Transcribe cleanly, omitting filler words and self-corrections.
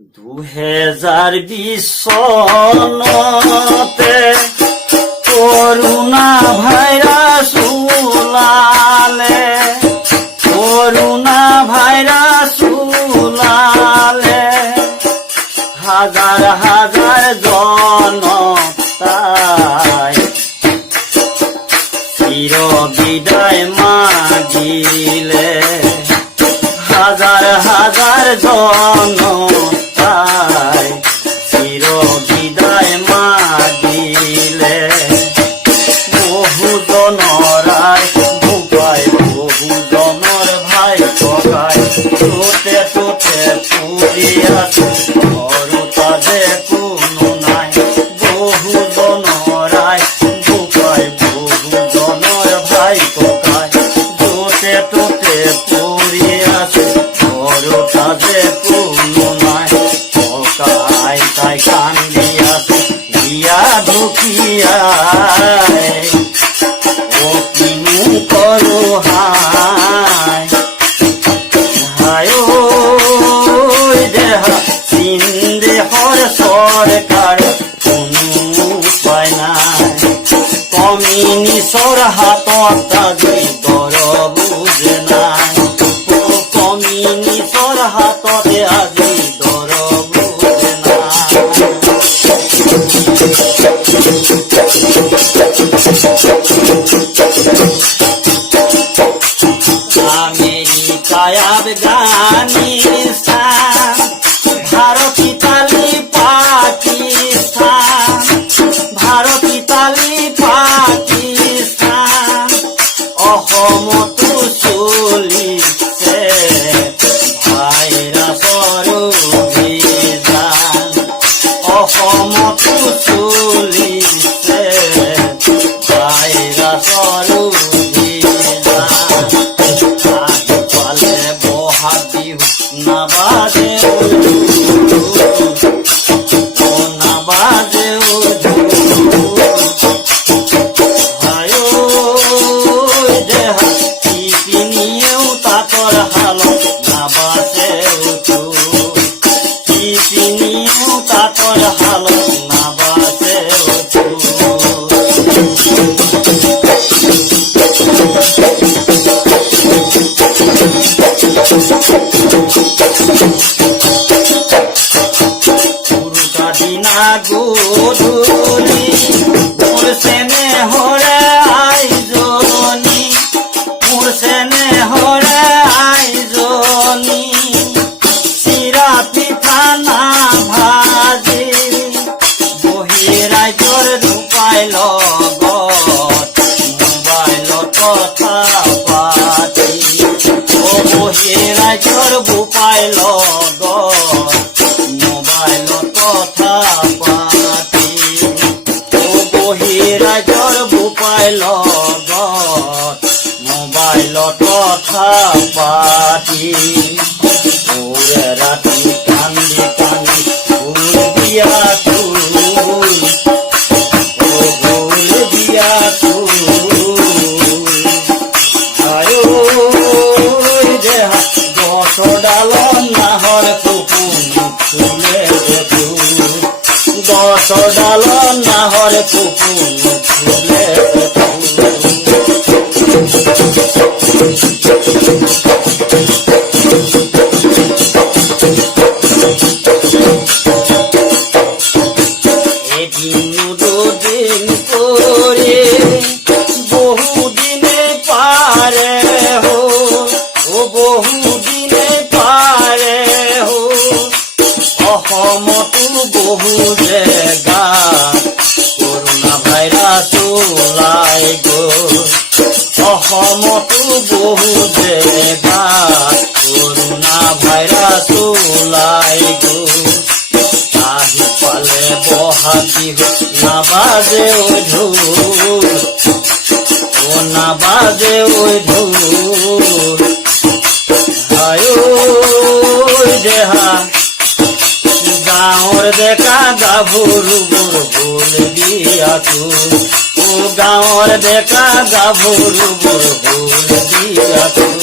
2020 চনতে corona virus ওলালে, corona virus ওলালে, হাজার হাজার জনতায় চির বিদায় মাগিলে, হাজার হাজার জনতায় চির বিদায় মাগিলে, বহু জনরায় ভুপায়, বহু জনর ভাই পকায়, টোটে টোটে পুরিয়াছে ঘরটা যে কোনো নাই, বহু জনরায় ভুপায়, বহু জনর ভাই পকায়, টোটে টোটে পুরিয়াছে ঘরটা যে কোনো নাই, পকায় তাই কান্দিয়াছে দিয়া ঢুকিয়ায়, ও কিনু করো হায় হায়, ওই দেহা সিন্ধেহর সরকার কোনো উপায় নাই, কমিউনিস্টর হাতত আজি দর বুঝে নাই, ও কমিউনিস্টর হাততে আজি দর বুঝে নাই। আমেরিকায় আফগানিস্তান, ভারত ইতালি পাকিস্তান, ভারত ইতালি পাকিস্তান, অসমতো চলিছে ভাইৰাছৰ অভিযান, অসমতো চলিছে ভাইৰাছৰ অভিযান, আহি পালে বহাগ বিহু নাবাজে নাবাজে দেহা পিনিয়েও তাঁতৰ হালত নাবাজে পিনিয়েও তাঁতৰ হালত নাবাজে উৰুকা দিনা গধূলি মোৰ চেনেহৰে আইজনী, মোৰ চেনেহৰে আইজনী, চিৰা পিঠা না ভাজি বহি ৰাইজৰ ধুপাই লগত মোবাইলত কথা পাতি, ও বহি ৰাইজৰ ভোপাই লগত মোবাইলত কথা পাতি, ও বহি ৰাইজৰ ভোপাই লগত মোবাইলত কথা পাতি, ওৰে ৰাতি কান্দি কান্দি ফুল দিয়া ফুল, ও ফুল দিয়া ফুল, আয় দেহা গছ ডালত নাহৰ কুকুৰ ফুলে ফুল, গছ ডালত নাহৰ কুকুৰ ফুলে এদিন দুদিন করে বহুদিনে পারে হো, ও বহুদিনে পারে হো, অসমতো বহু জেগা করোনা ভাইরাস ওলাই গ'ল, অসমতো বহু জেগা করোনা ভাইরাস ওলাই গ'ল, আহি পালে বহাগ বিহু নাবাজে ওই ঢোল, ও নাবাজে ওই ঢোল, হায় দেহা গাঁৱৰ ডেকা গাভৰুবোৰ ভুল দিয়াচোন, ও গাঁৱৰ ডেকা গাভৰুবোৰ ভুল দিয়াচোন,